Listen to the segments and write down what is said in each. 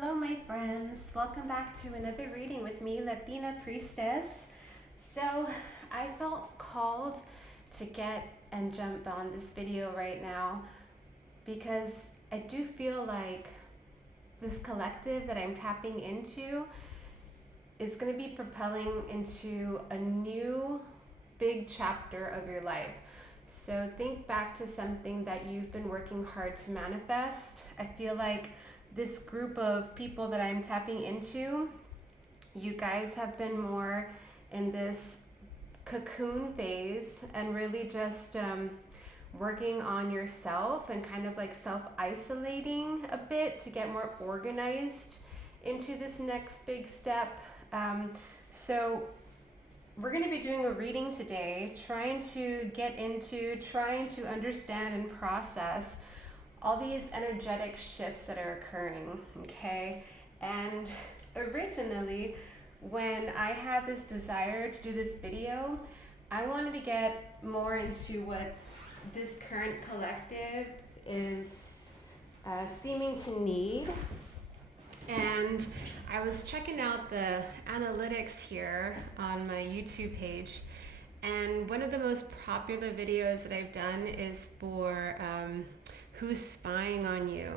Hello, my friends. Welcome back to another reading with me, Latina Priestess. So, I felt called to get and jump on this video right now because I do feel like this collective that I'm tapping into is going to be propelling into a new big chapter of your life. So, think back to something that you've been working hard to manifest. I feel like this group of people that I'm tapping into, you guys have been more in this cocoon phase and really just working on yourself and kind of like self-isolating a bit to get more organized into this next big step. So we're going to be doing a reading today, trying to understand and process all these energetic shifts that are occurring, okay? And originally, when I had this desire to do this video, I wanted to get more into what this current collective is seeming to need. And I was checking out the analytics here on my YouTube page, and one of the most popular videos that I've done is for who's spying on you.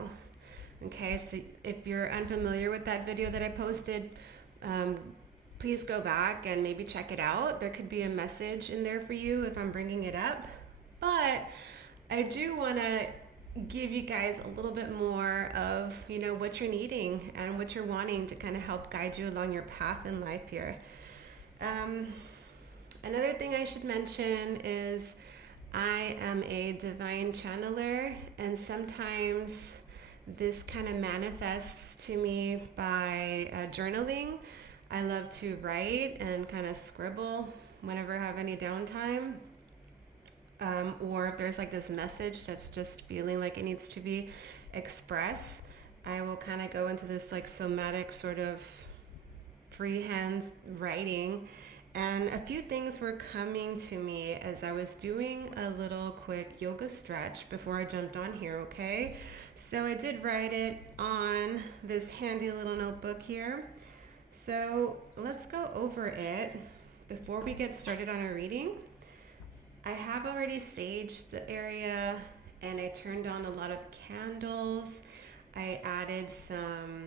Okay, so if you're unfamiliar with that video that I posted, please go back and maybe check it out. There could be a message in there for you if I'm bringing it up. But I do want to give you guys a little bit more of, what you're needing and what you're wanting to kind of help guide you along your path in life here. Another thing I should mention is I am a divine channeler, and sometimes this kind of manifests to me by journaling. I love to write and kind of scribble whenever I have any downtime. Or if there's like this message that's just feeling like it needs to be expressed, I will kind of go into this like somatic sort of freehand writing. And a few things were coming to me as I was doing a little quick yoga stretch before I jumped on here, okay? So I did write it on this handy little notebook here. So let's go over it before we get started on our reading. I have already saged the area and I turned on a lot of candles. I added some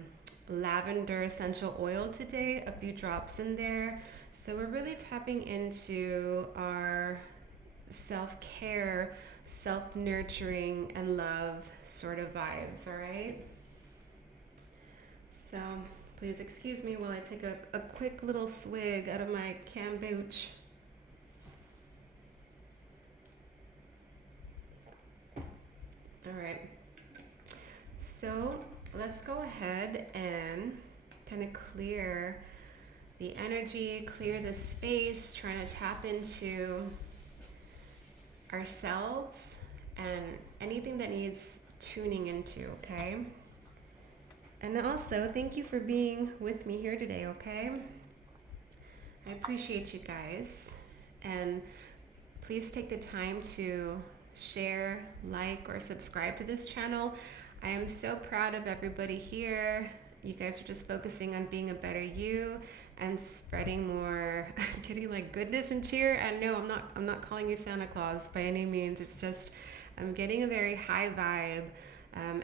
lavender essential oil today, a few drops in there. So we're really tapping into our self-care, self-nurturing, and love sort of vibes, all right? So please excuse me while I take a quick little swig out of my kombucha. All right, so let's go ahead and kind of clear the energy, clear the space, trying to tap into ourselves and anything that needs tuning into, okay? And also, thank you for being with me here today, okay? I appreciate you guys. And please take the time to share, like, or subscribe to this channel. I am so proud of everybody here. You guys are just focusing on being a better you and spreading more, getting like goodness and cheer. And no, I'm not calling you Santa Claus by any means. It's just I'm getting a very high vibe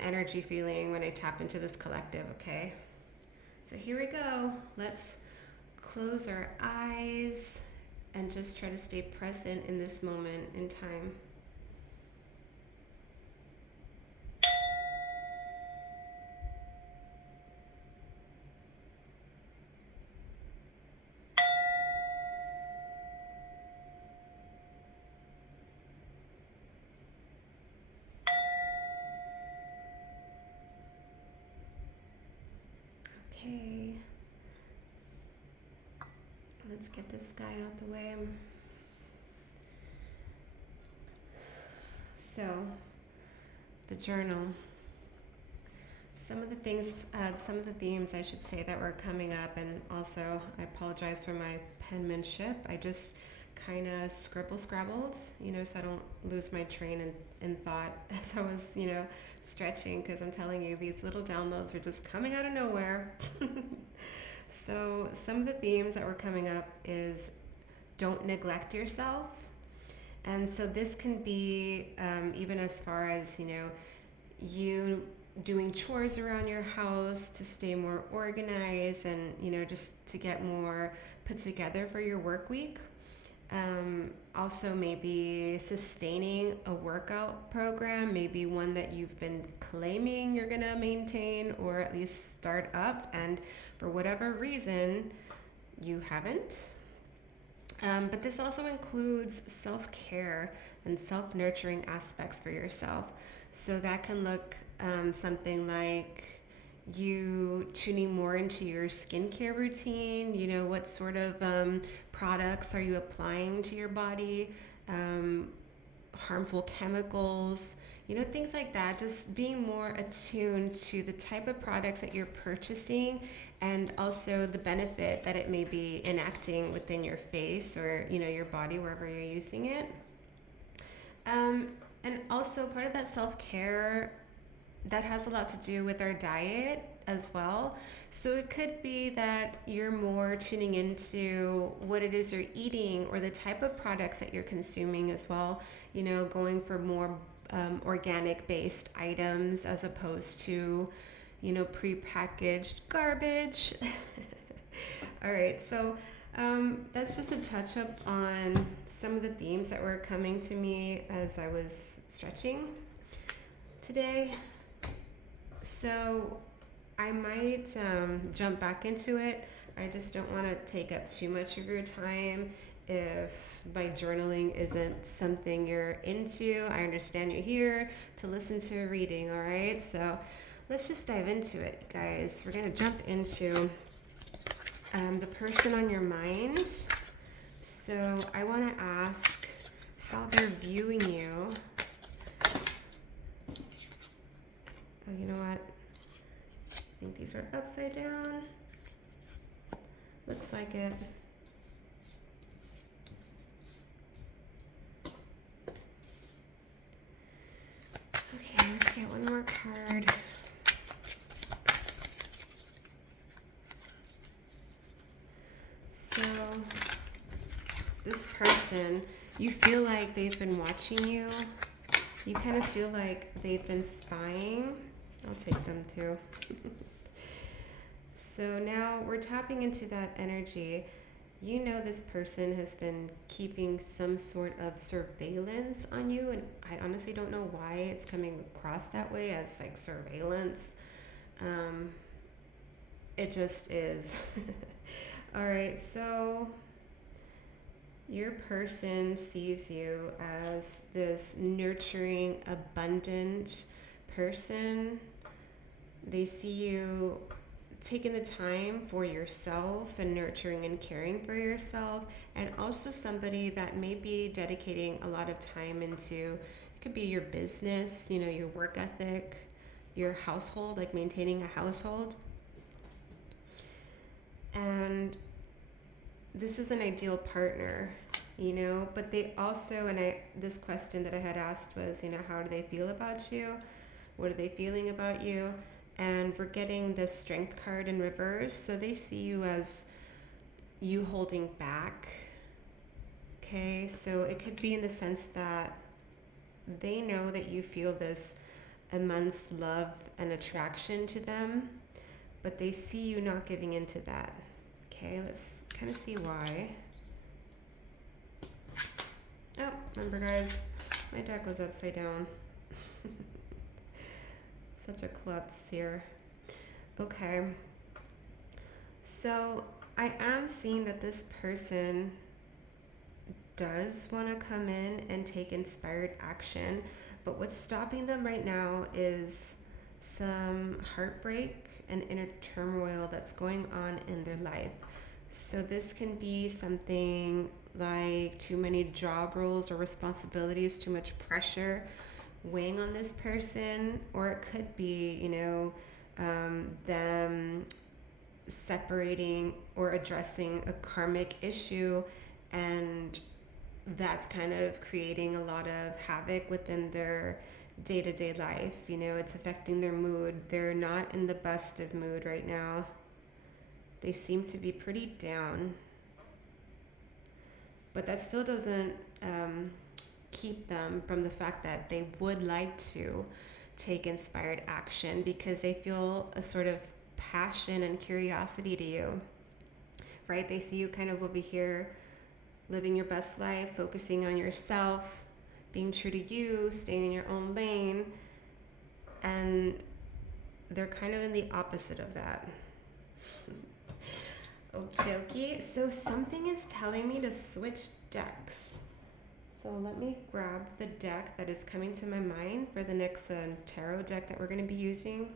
energy feeling when I tap into this collective, okay? So here we go. Let's close our eyes and just try to stay present in this moment in time. Okay, let's get this guy out the way. So, the journal. Some of the themes I should say that were coming up, and also I apologize for my penmanship. I just kind of scrabbled, so I don't lose my train in thought as I was, stretching because I'm telling you, these little downloads are just coming out of nowhere. So, some of the themes that were coming up is don't neglect yourself. And so, this can be even as far as, you doing chores around your house to stay more organized and, just to get more put together for your work week. Also, maybe sustaining a workout program, maybe one that you've been claiming you're going to maintain or at least start up, and for whatever reason, you haven't. But this also includes self care and self nurturing aspects for yourself. So that can look something like you tuning more into your skincare routine. What sort of products are you applying to your body? Harmful chemicals, things like that. Just being more attuned to the type of products that you're purchasing and also the benefit that it may be enacting within your face or, your body, wherever you're using it. And also part of that self-care that has a lot to do with our diet as well. So it could be that you're more tuning into what it is you're eating or the type of products that you're consuming as well, going for more organic based items as opposed to, prepackaged garbage. All right, so that's just a touch up on some of the themes that were coming to me as I was stretching today. So I might jump back into it. I just don't want to take up too much of your time if my journaling isn't something you're into. I understand you're here to listen to a reading, all right? So let's just dive into it, guys. We're going to jump into the person on your mind. So I want to ask how they're viewing you. Oh, you know what? I think these are upside down. Looks like it. Okay, let's get one more card. So, this person, you feel like they've been watching you. You kind of feel like they've been spying. I'll take them too. So now we're tapping into that energy. This person has been keeping some sort of surveillance on you, and I honestly don't know why it's coming across that way as like surveillance. It just is. All right, so your person sees you as this nurturing, abundant person. They see you taking the time for yourself and nurturing and caring for yourself, and also somebody that may be dedicating a lot of time into, it could be your business, your work ethic, your household, like maintaining a household. And this is an ideal partner, but they also, this question that I had asked was, how do they feel about you? What are they feeling about you? And we're getting the Strength card in reverse. So they see you as you holding back. Okay, so it could be in the sense that they know that you feel this immense love and attraction to them, but they see you not giving into that. Okay, let's kind of see why. Oh, remember guys, my deck was upside down. Such a klutz here. Okay. So I am seeing that this person does want to come in and take inspired action, but what's stopping them right now is some heartbreak and inner turmoil that's going on in their life. So this can be something like too many job roles or responsibilities, too much pressure weighing on this person, or it could be, them separating or addressing a karmic issue, and that's kind of creating a lot of havoc within their day-to-day life. You know, it's affecting their mood. They're not in the best of mood right now. They seem to be pretty down. But that still doesn't keep them from the fact that they would like to take inspired action because they feel a sort of passion and curiosity to you, right? They see you kind of over here living your best life, focusing on yourself, being true to you, staying in your own lane, and they're kind of in the opposite of that. Okie dokie. So something is telling me to switch decks. So let me grab the deck that is coming to my mind for the next tarot deck that we're going to be using.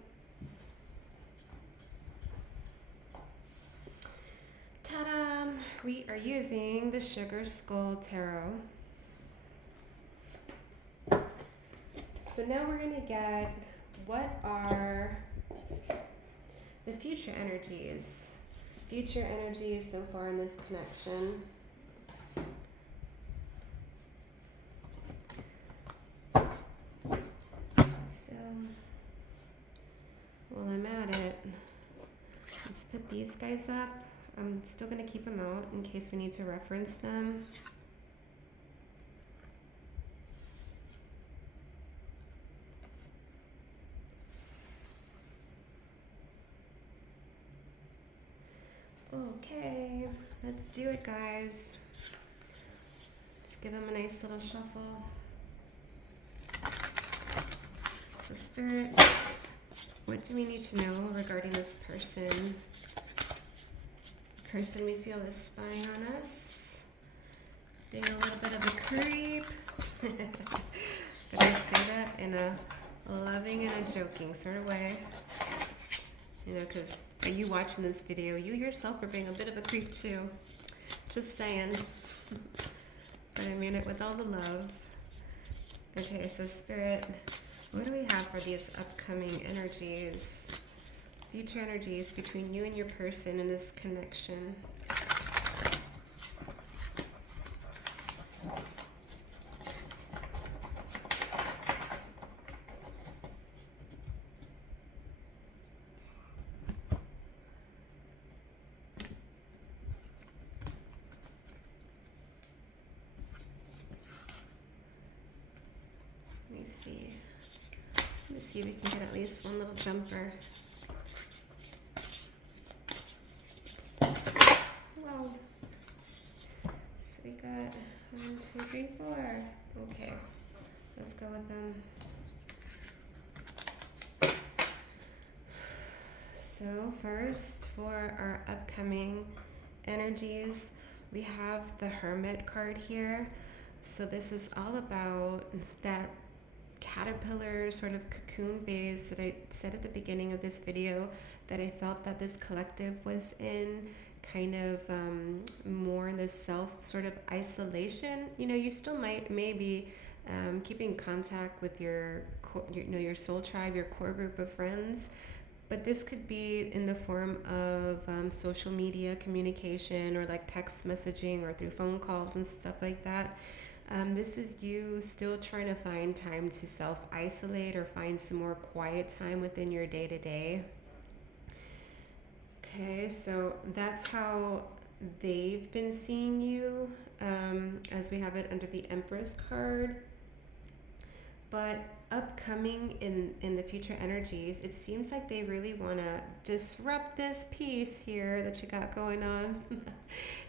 Ta-da! We are using the Sugar Skull Tarot. So now we're going to get what are the future energies so far in this connection. So while I'm at it, let's put these guys up. I'm still going to keep them out in case we need to reference them. Okay, let's do it, guys. Let's give them a nice little shuffle. So, Spirit, what do we need to know regarding this person? The person we feel is spying on us. Being a little bit of a creep. But I say that in a loving and a joking sort of way. You know, because you watching this video, you yourself are being a bit of a creep too. Just saying. But I mean it with all the love. Okay, so Spirit, what do we have for these upcoming energies? Future energies between you and your person in this connection. Let's see if we can get at least one little jumper. Wow. So we got 1, 2, 3, 4. Okay, let's go with them. So first, for our upcoming energies, we have the Hermit card here. So this is all about that caterpillar sort of cocoon phase that I said at the beginning of this video that I felt that this collective was in, kind of more in this self sort of isolation. You know, you still maybe keeping contact with your soul tribe, your core group of friends, but this could be in the form of social media communication or like text messaging or through phone calls and stuff like that. This is you still trying to find time to self-isolate or find some more quiet time within your day-to-day. Okay, so that's how they've been seeing you, as we have it under the Empress card. But upcoming in the future energies, it seems like they really want to disrupt this peace here that you got going on.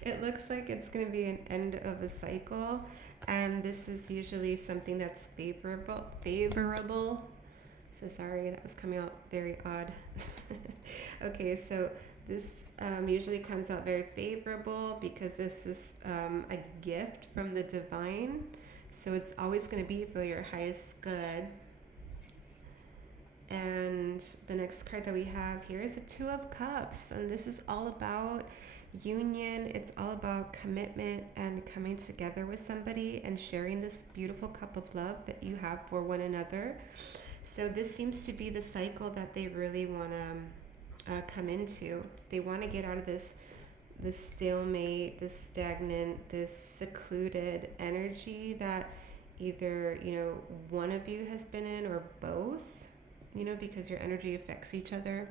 It looks like it's going to be an end of a cycle. And this is usually something that's favorable. So sorry, that was coming out very odd. Okay, so this usually comes out very favorable because this is a gift from the divine. So it's always going to be for your highest good. And the next card that we have here is the Two of Cups. And this is all about union. It's all about commitment and coming together with somebody and sharing this beautiful cup of love that you have for one another. So this seems to be the cycle that they really want to come into. They want to get out of this stalemate, this stagnant, this secluded energy that either, one of you has been in or both, because your energy affects each other.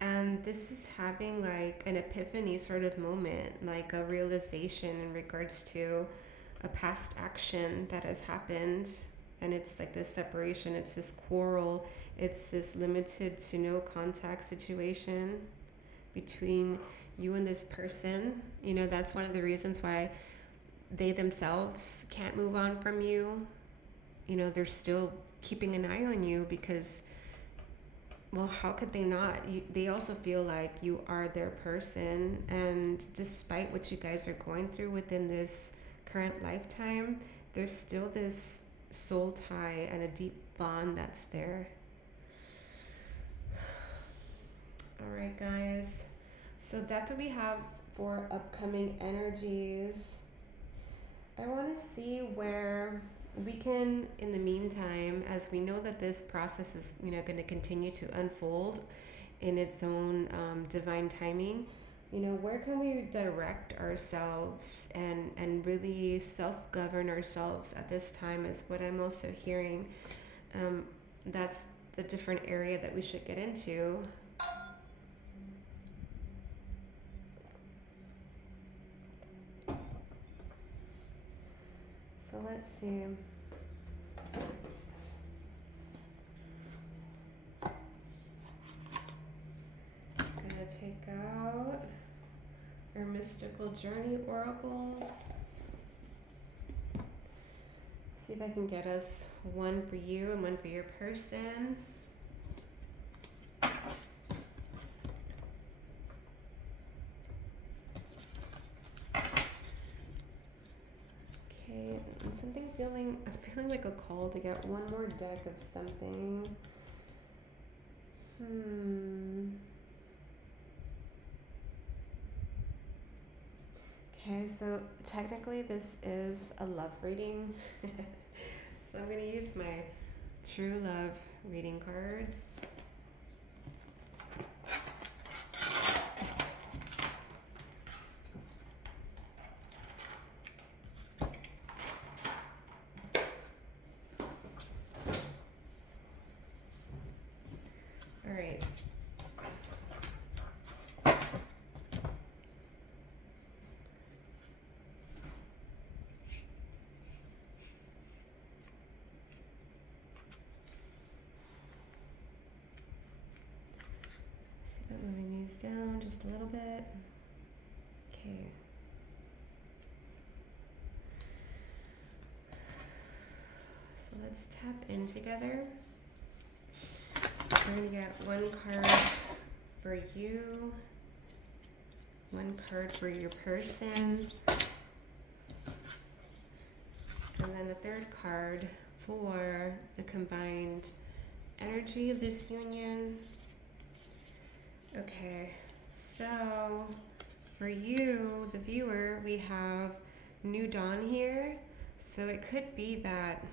And this is having like an epiphany sort of moment, like a realization in regards to a past action that has happened. And it's like this separation, it's this quarrel, it's this limited to no contact situation between you and this person. That's one of the reasons why they themselves can't move on from you. They're still keeping an eye on you because, well, how could they not? They also feel like you are their person. And despite what you guys are going through within this current lifetime, there's still this soul tie and a deep bond that's there. All right, guys. So that's what we have for upcoming energies. I want to see where we can, in the meantime, as we know that this process is, going to continue to unfold in its own divine timing, where can we direct ourselves and really self-govern ourselves at this time is what I'm also hearing. That's the different area that we should get into. So let's see. Gonna take out our mystical journey oracles. See if I can get us one for you and one for your person. Okay, I'm feeling like a call to get one more deck of something. Okay, so technically this is a love reading. So I'm going to use my true love reading cards. All right. Moving these down just a little bit. Okay. So let's tap in together. We're going to get one card for you, one card for your person, and then a third card for the combined energy of this union. Okay, so for you, the viewer, we have New Dawn here. So it could be that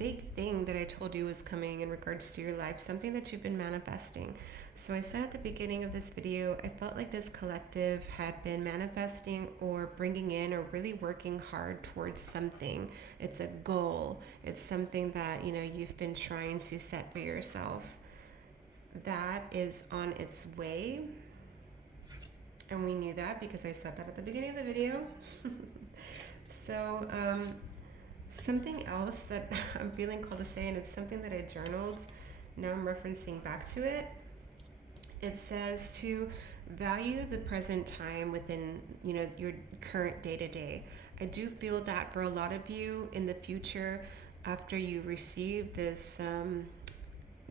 big thing that I told you was coming in regards to your life, something that you've been manifesting. So I said at the beginning of this video, I felt like this collective had been manifesting or bringing in or really working hard towards something. It's a goal. It's something that, you've been trying to set for yourself. That is on its way. And we knew that because I said that at the beginning of the video. So, something else that I'm feeling called to say, and it's something that I journaled, now I'm referencing back to it. It says to value the present time within, your current day-to-day. I do feel that for a lot of you in the future, after you receive this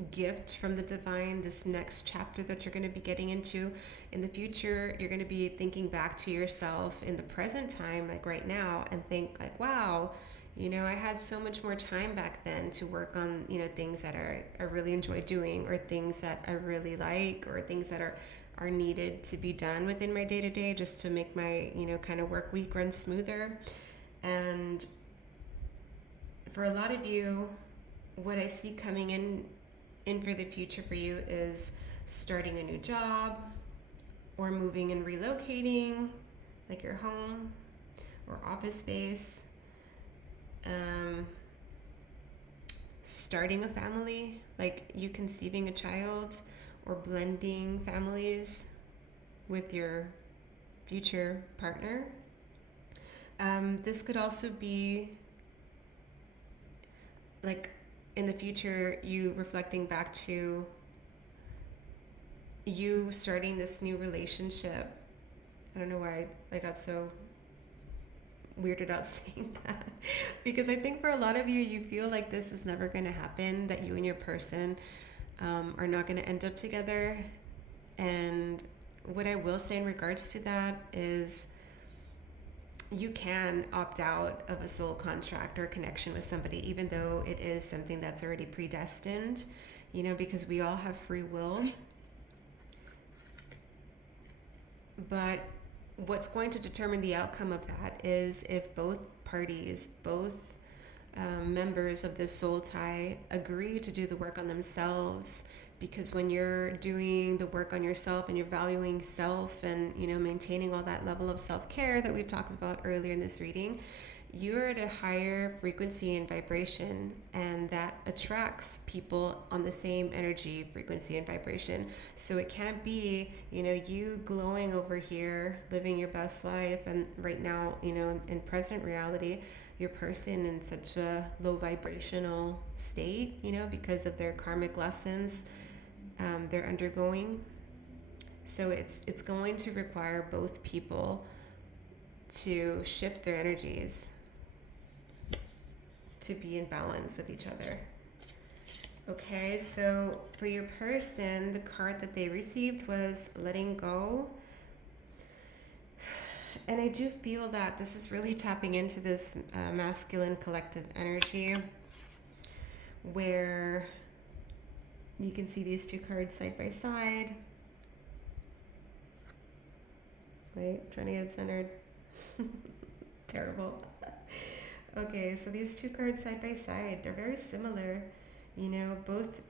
gift from the divine, this next chapter that you're going to be getting into in the future, you're going to be thinking back to yourself in the present time, like right now, and think like, wow, I had so much more time back then to work on, things that I really enjoy doing, or things that I really like, or things that are needed to be done within my day-to-day just to make my, kind of work week run smoother. And for a lot of you, what I see coming in for the future for you is starting a new job, or moving and relocating, like your home, or office space, starting a family, like you conceiving a child or blending families with your future partner. This could also be like in the future, you reflecting back to you starting this new relationship. I don't know why I got so weirded out saying that because I think for a lot of you, you feel like this is never going to happen, that you and your person are not going to end up together. And what I will say in regards to that is you can opt out of a soul contract or connection with somebody, even though it is something that's already predestined, because we all have free will. But what's going to determine the outcome of that is if both parties, both members of this soul tie agree to do the work on themselves. Because when you're doing the work on yourself and you're valuing self and maintaining all that level of self-care that we've talked about earlier in this reading, you're at a higher frequency and vibration, and that attracts people on the same energy, frequency, and vibration. So it can't be, you glowing over here, living your best life, and right now, in present reality, your person in such a low vibrational state, because of their karmic lessons they're undergoing. So it's going to require both people to shift their energies to be in balance with each other. Okay, so for your person, the card that they received was letting go. And I do feel that this is really tapping into this masculine collective energy where you can see these two cards side by side. Wait, I'm trying to get centered. Terrible. Okay, so these two cards side by side, they're very similar. Both,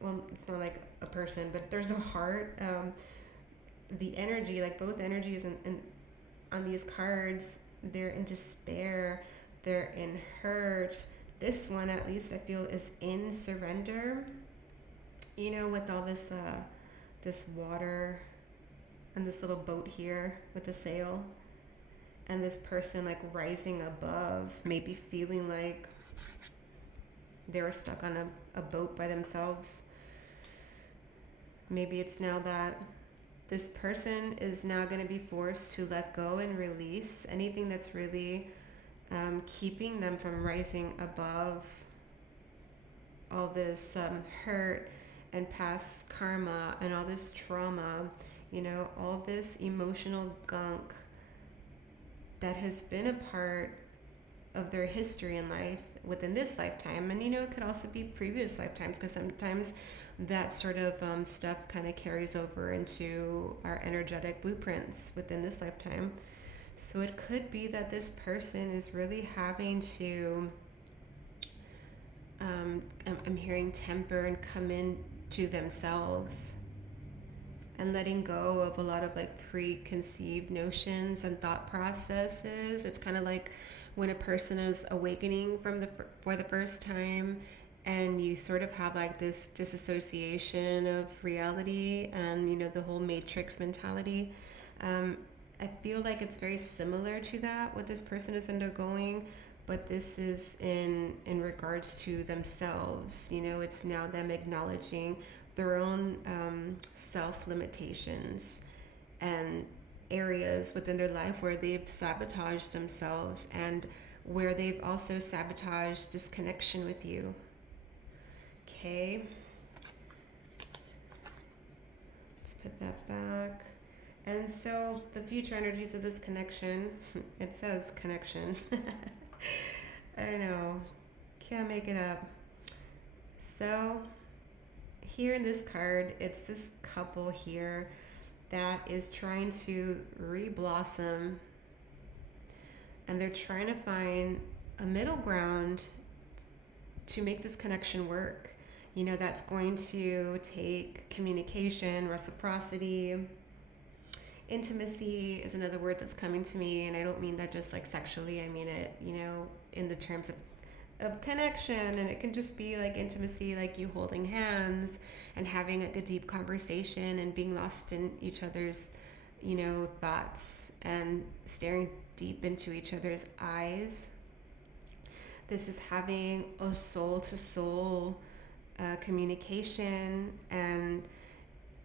well, it's not like a person, but there's a heart. The energy, like both energies in on these cards, they're in despair, they're in hurt. This one, at least I feel, is in surrender. With all this this water and this little boat here with the sail, and this person like rising above, maybe feeling like they were stuck on a boat by themselves. Maybe it's now that this person is now going to be forced to let go and release anything that's really keeping them from rising above all this hurt and past karma and all this trauma, all this emotional gunk that has been a part of their history in life within this lifetime. And it could also be previous lifetimes, because sometimes that sort of stuff kind of carries over into our energetic blueprints within this lifetime. So it could be that this person is really having to I'm hearing temper and come in to themselves and letting go of a lot of like preconceived notions and thought processes. It's kind of like when a person is awakening for the first time, and you sort of have like this disassociation of reality and the whole matrix mentality. I feel like it's very similar to that, what this person is undergoing, but this is in regards to themselves. It's now them acknowledging their own self limitations and areas within their life where they've sabotaged themselves, and where they've also sabotaged this connection with you. Okay, let's put that back. And so the future energies of this connection, it says connection. I know, can't make it up. So here in this card, it's this couple here that is trying to re-blossom, and they're trying to find a middle ground to make this connection work. That's going to take communication, reciprocity. intimacy is another word that's coming to me, and I don't mean that just like sexually. I mean it, in the terms of connection, and it can just be like intimacy, like you holding hands and having like a deep conversation and being lost in each other's, thoughts and staring deep into each other's eyes. This is having a soul to soul communication, and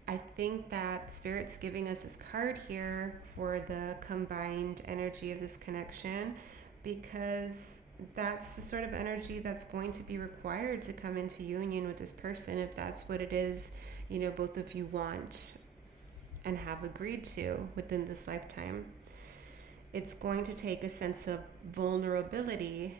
I think that Spirit's giving us this card here for the combined energy of this connection, because that's the sort of energy that's going to be required to come into union with this person, if that's what it is, both of you want and have agreed to within this lifetime. It's going to take a sense of vulnerability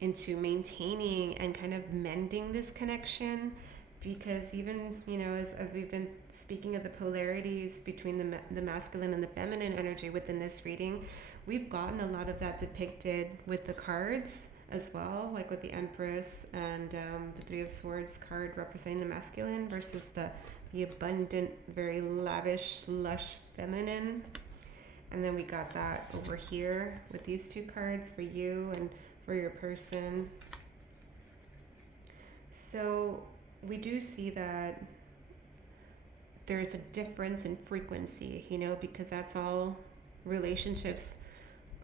into maintaining and kind of mending this connection, because even as we've been speaking of the polarities between the masculine and the feminine energy within this reading, we've gotten a lot of that depicted with the cards as well, like with the Empress and the Three of Swords card representing the masculine versus the abundant, very lavish, lush feminine. And then we got that over here with these two cards for you and for your person. So we do see that there's a difference in frequency, because that's all relationships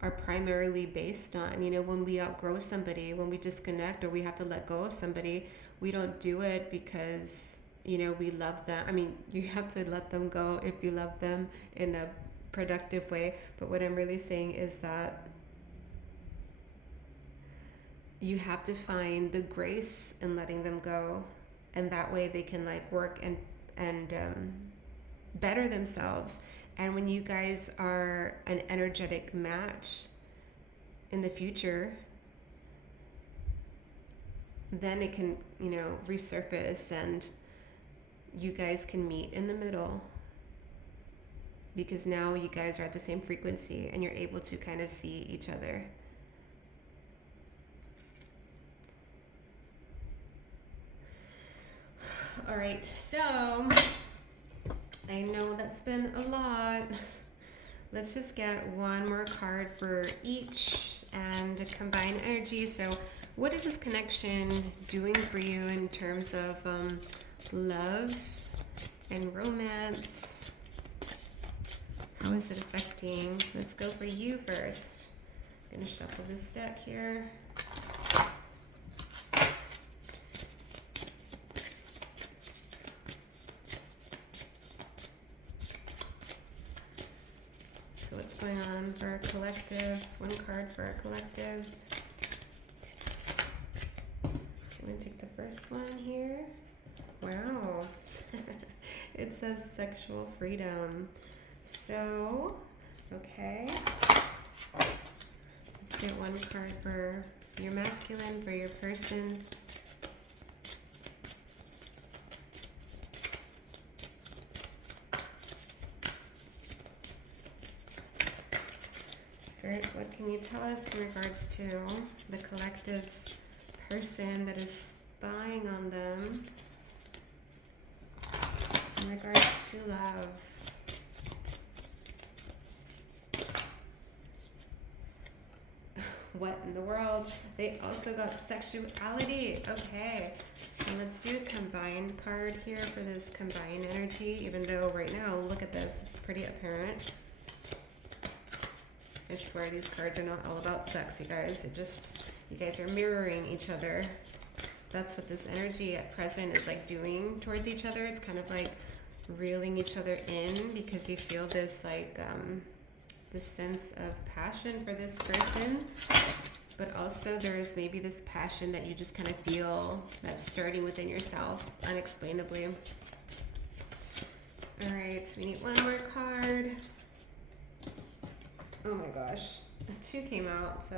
are primarily based on. When we outgrow somebody, when we disconnect or we have to let go of somebody, we don't do it because, we love them. I mean, you have to let them go if you love them in a productive way. But what I'm really saying is that you have to find the grace in letting them go, and that way they can like work and better themselves. And when you guys are an energetic match in the future, then it can, resurface, and you guys can meet in the middle, because now you guys are at the same frequency and you're able to kind of see each other. All right, so I know that's been a lot. Let's just get one more card for each and combine energy. So what is this connection doing for you in terms of love and romance? How is it affecting? Let's go for you first. I'm going to shuffle this deck here. So what's going on for a collective? One card for a collective. I'm going to take the first one here. Wow. It says sexual freedom. So, okay. Let's get one card for your masculine, for your person. Spirit, what can you tell us in regards to the collective's person that is spying on them in regards to love? What in the world? They also got sexuality. Okay, so let's do a combined card here for this combined energy, even though right now, look at this, it's pretty apparent. I swear these cards are not all about sex, you guys. You guys are mirroring each other. That's what this energy at present is like doing towards each other. It's kind of like reeling each other in, because you feel this like this sense of passion for this person, but also there's maybe this passion that you just kind of feel that's starting within yourself unexplainably. All right, so we need one more card. Oh my gosh, two came out, so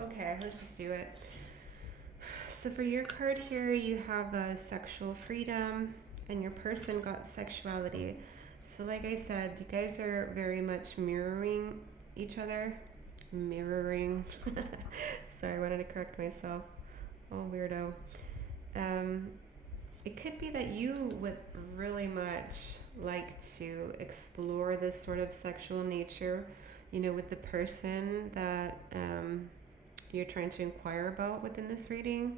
okay, let's just do it. So for your card here, you have sexual freedom, and your person got sexuality. So like I said, you guys are very much mirroring each other. Mirroring. Sorry, I wanted to correct myself. Oh, weirdo. it could be that you would really much like to explore this sort of sexual nature, with the person that you're trying to inquire about within this reading.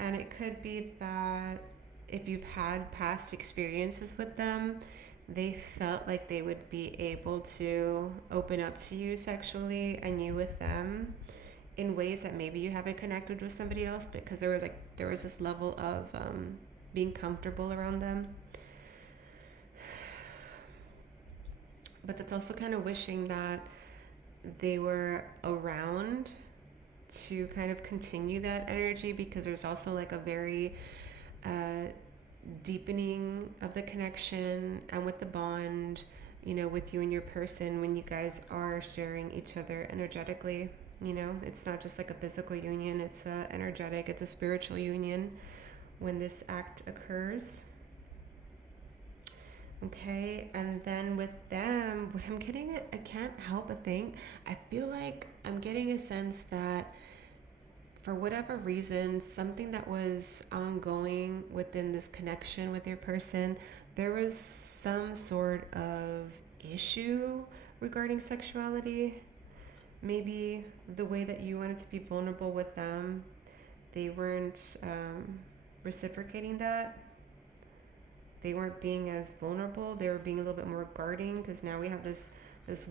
And it could be that if you've had past experiences with them, they felt like they would be able to open up to you sexually and you with them in ways that maybe you haven't connected with somebody else, because there was this level of being comfortable around them. But that's also kind of wishing that they were around to kind of continue that energy, because there's also like a very deepening of the connection and with the bond, with you and your person when you guys are sharing each other energetically. It's not just like a physical union, it's energetic, it's a spiritual union when this act occurs. Okay, and then with them, what I'm getting at, I can't help but think, I feel like I'm getting a sense that for whatever reason, something that was ongoing within this connection with your person, there was some sort of issue regarding sexuality. Maybe the way that you wanted to be vulnerable with them, they weren't reciprocating that. They weren't being as vulnerable. They were being a little bit more guarding, because now we have this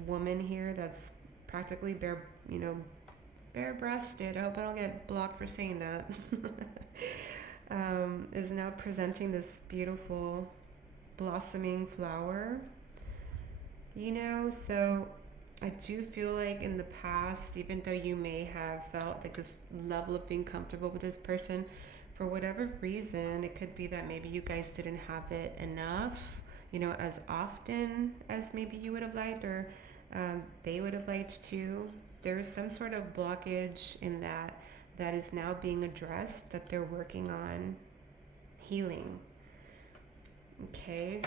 woman here that's practically bare-breasted. I hope I don't get blocked for saying that. Is now presenting this beautiful blossoming flower. So I do feel like in the past, even though you may have felt like this level of being comfortable with this person, for whatever reason, it could be that maybe you guys didn't have it enough, as often as maybe you would have liked, or they would have liked to. There's some sort of blockage in that is now being addressed, that they're working on healing. Okay.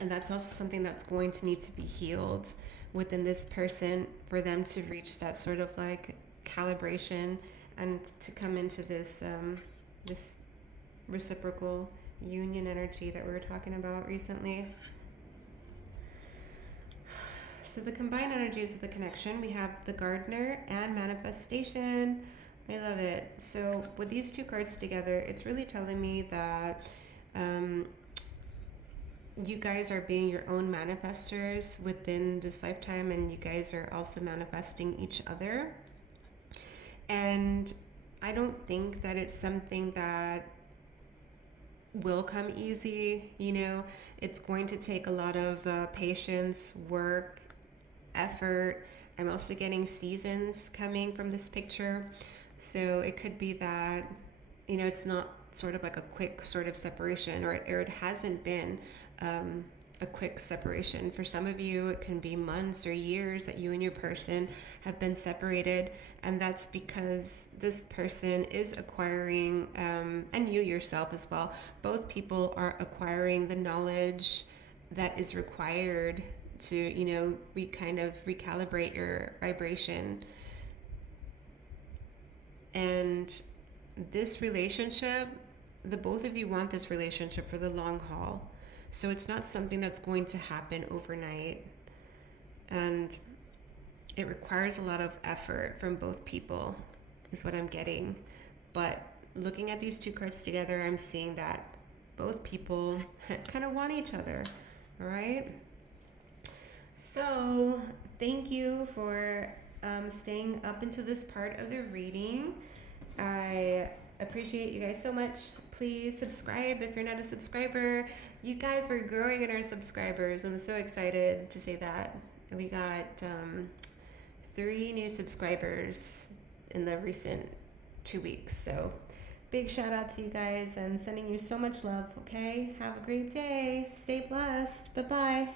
And that's also something that's going to need to be healed within this person for them to reach that sort of like calibration and to come into this this reciprocal union energy that we were talking about recently. So the combined energies of the connection, we have the gardener and manifestation. I love it. So with these two cards together, it's really telling me that you guys are being your own manifestors within this lifetime, and you guys are also manifesting each other. And I don't think that it's something that will come easy. It's going to take a lot of patience, work, effort. I'm also getting seasons coming from this picture. So it could be that, it's not sort of like a quick sort of separation, or it hasn't been a quick separation. For some of you, it can be months or years that you and your person have been separated, and that's because this person is acquiring, and you yourself as well, both people are acquiring the knowledge that is required to, kind of recalibrate your vibration. And this relationship, the both of you want this relationship for the long haul. So it's not something that's going to happen overnight. And it requires a lot of effort from both people, is what I'm getting. But looking at these two cards together, I'm seeing that both people kind of want each other. All right? So thank you for staying up into this part of the reading. I appreciate you guys so much. Please subscribe if you're not a subscriber. You guys were growing in our subscribers. I'm so excited to say that. We got 3 new subscribers in the recent 2 weeks. So big shout out to you guys and sending you so much love, okay? Have a great day. Stay blessed. Bye-bye.